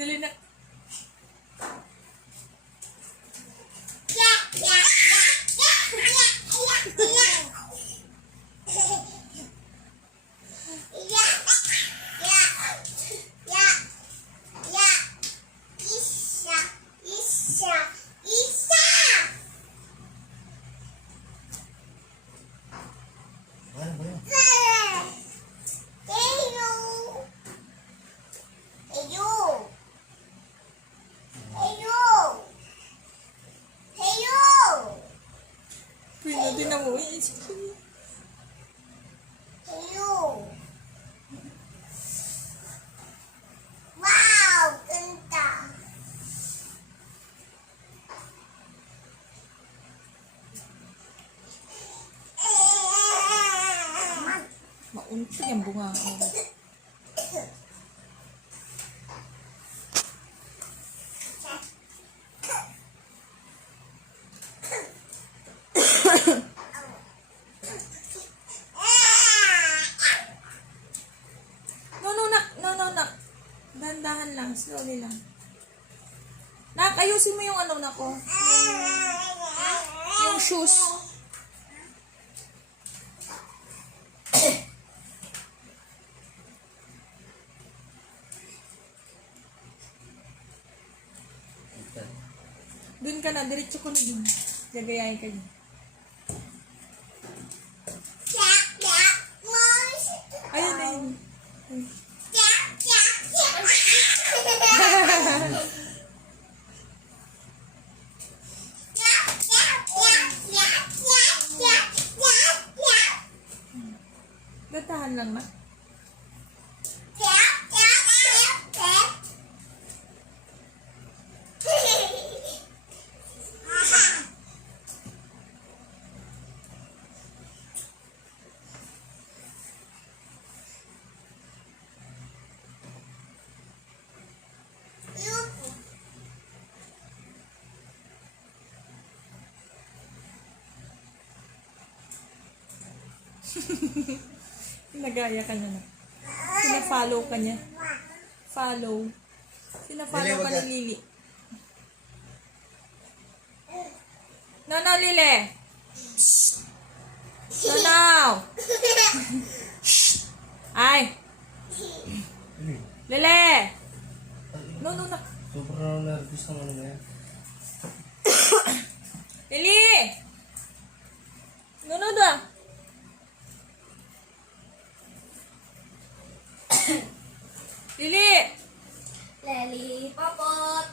Dali na. Ano ba yun? Pwede din na mo. Wow, ganda. Maunti ang bunga. No. Dahan-dahan lang. Slowly lang. Nak, ayusin mo yung ano na ko. Yung shoes. Dun ka na. Diretso ko na dun. Gagayahin ka dun. Ayun na yun. Datahan lang na. Nagaya ka niya na. Sina-follow ka niya. Follow. Sina-follow ka ni Lily. No, Lily! No! Ay! Lily! No. Sobrang nervous naman na yan. Lily! No, da! Lily! Leli, popot.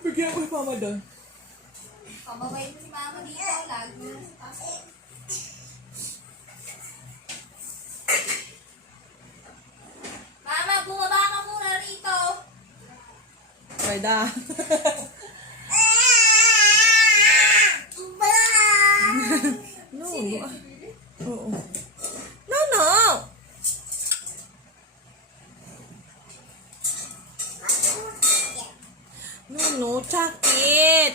Bigyan ko yung mama doon. Pababayin mo si mama dito. Lagi mo na sa taas. Mama, bumaba ka muna rito. Pwede. No. Oo. No. No, sakit.